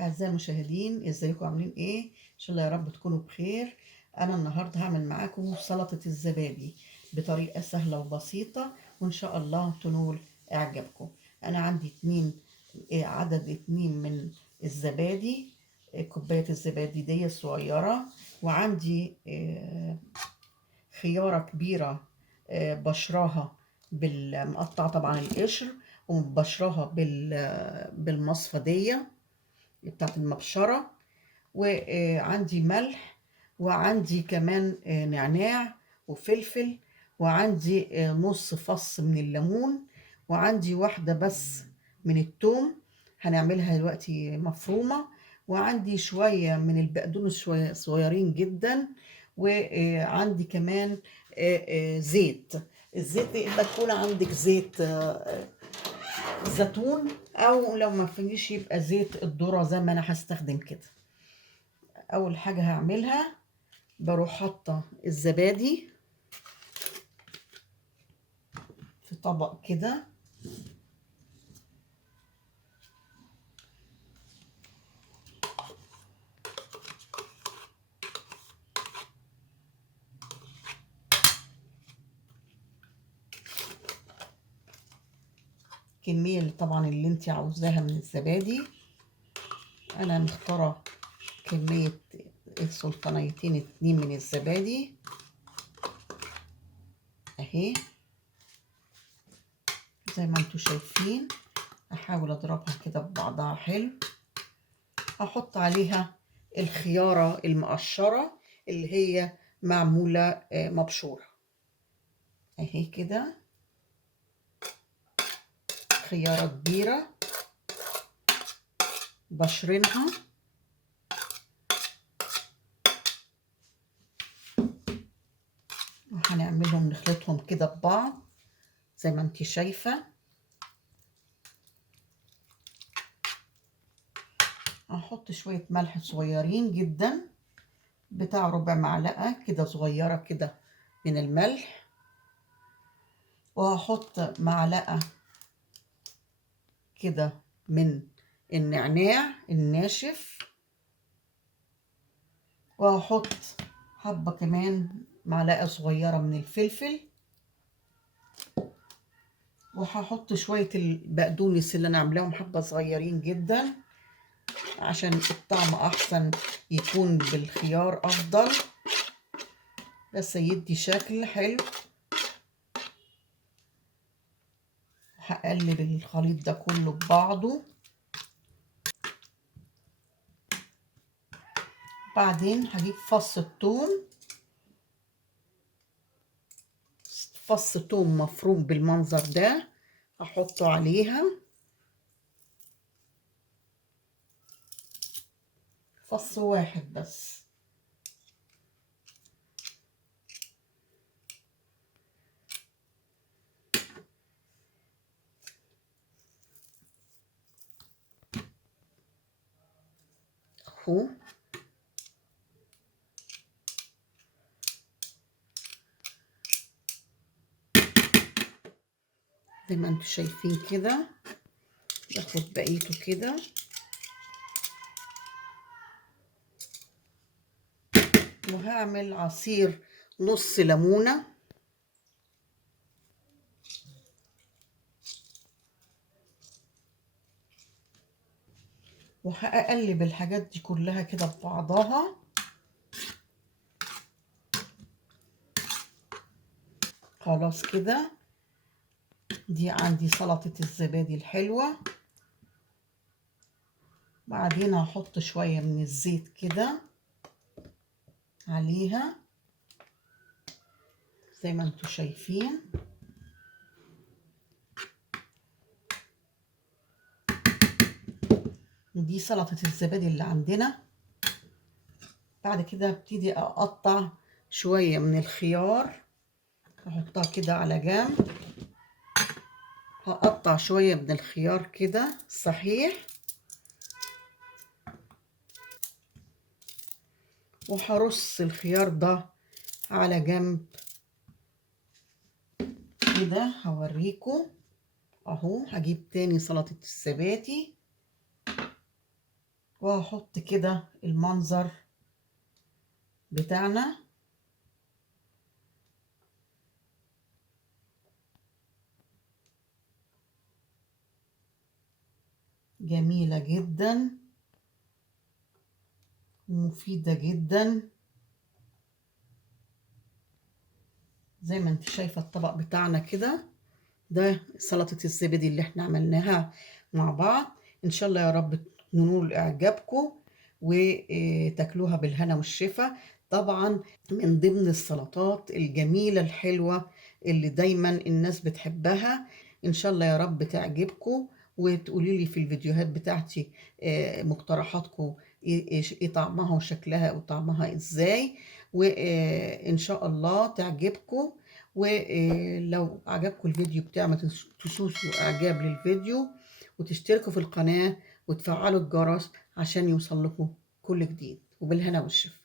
أعزائي المشاهدين، ازيكم عاملين ايه؟ ان شاء الله يا رب تكونوا بخير. انا النهارده هعمل معاكم سلطة الزبادي بطريقة سهلة وبسيطة، وان شاء الله تنول اعجابكم. انا عندي عدد 2 من الزبادي، كوباية الزبادي دي صغيرة، وعندي خيارة كبيرة، بشراها مقطعة طبعا القشر، وبشراها بالمصفى دي بتاعت المبشرة، وعندي ملح، وعندي كمان نعناع وفلفل، وعندي نص فص من الليمون، وعندي واحدة بس من التوم هنعملها دلوقتي مفرومة، وعندي شوية من البقدونس شوية صغيرين جدا، وعندي كمان زيت. الزيت يبقى تكون عندك زيت زيتون، او لو ما فيش يبقى زيت الذرة زي ما انا هستخدم كده. اول حاجة هعملها بروح حاطة الزبادي في طبق كده، كمية اللي طبعا اللي انت عاوزاها من الزبادي. انا مختارة كمية السلطانيتين 2 من الزبادي اهي زي ما انتوا شايفين. احاول اضربها كده ببعضها حلو. هحط عليها الخيارة المقشرة اللي هي معمولة مبشورة اهي كده، خيارة كبيرة بشرينها، وهنعملهم نخلطهم كده ببعض زي ما انتي شايفة. هحط شوية ملح صغيرين جدا، بتاع ربع معلقة كده صغيرة كده من الملح، وهحط معلقة كده من النعناع الناشف، وهحط حبة كمان معلقة صغيرة من الفلفل، وهحط شوية البقدونس اللي انا عاملاهم حبة صغيرين جدا عشان الطعم احسن، يكون بالخيار افضل بس يدي شكل حلو. هقلب الخليط ده كله ببعضه، بعدين هجيب فص توم مفروم بالمنظر ده، هحطه عليها، فص واحد بس. اهو زي ما انتوا شايفين كده، باخد بقيته كده، وهعمل عصير نص ليمونة، وهقلب الحاجات دي كلها كده ببعضها. خلاص كده، دي عندي سلطة الزبادي الحلوة. بعدين هحط شوية من الزيت كده عليها زي ما انتوا شايفين. دي سلطة الزبادي اللي عندنا. بعد كده ابتدي اقطع شوية من الخيار، احطها كده على جنب. هقطع شوية من الخيار كده صحيح، وهرص الخيار ده على جنب كده. هوريكم اهو. هجيب تاني سلطة الزبادي وهحط كده المنظر بتاعنا. جميلة جدا ومفيدة جدا. زي ما انت شايفة الطبق بتاعنا كده، ده سلطة الزبادي اللي احنا عملناها مع بعض. ان شاء الله يا رب تنول اعجابكم وتاكلوها بالهنا والشفا. طبعا من ضمن السلطات الجميلة الحلوة اللي دايما الناس بتحبها. ان شاء الله يا رب تعجبكم، وتقولي لي في الفيديوهات بتاعتي مقترحاتكم إيه طعمها وشكلها وطعمها ازاي. وان شاء الله تعجبكم. ولو عجبكم الفيديو بتاعي ما تنسوش اعجاب للفيديو، وتشتركوا في القناة وتفعلوا الجرس عشان يوصل لكم كل جديد. وبالهنا والشفا.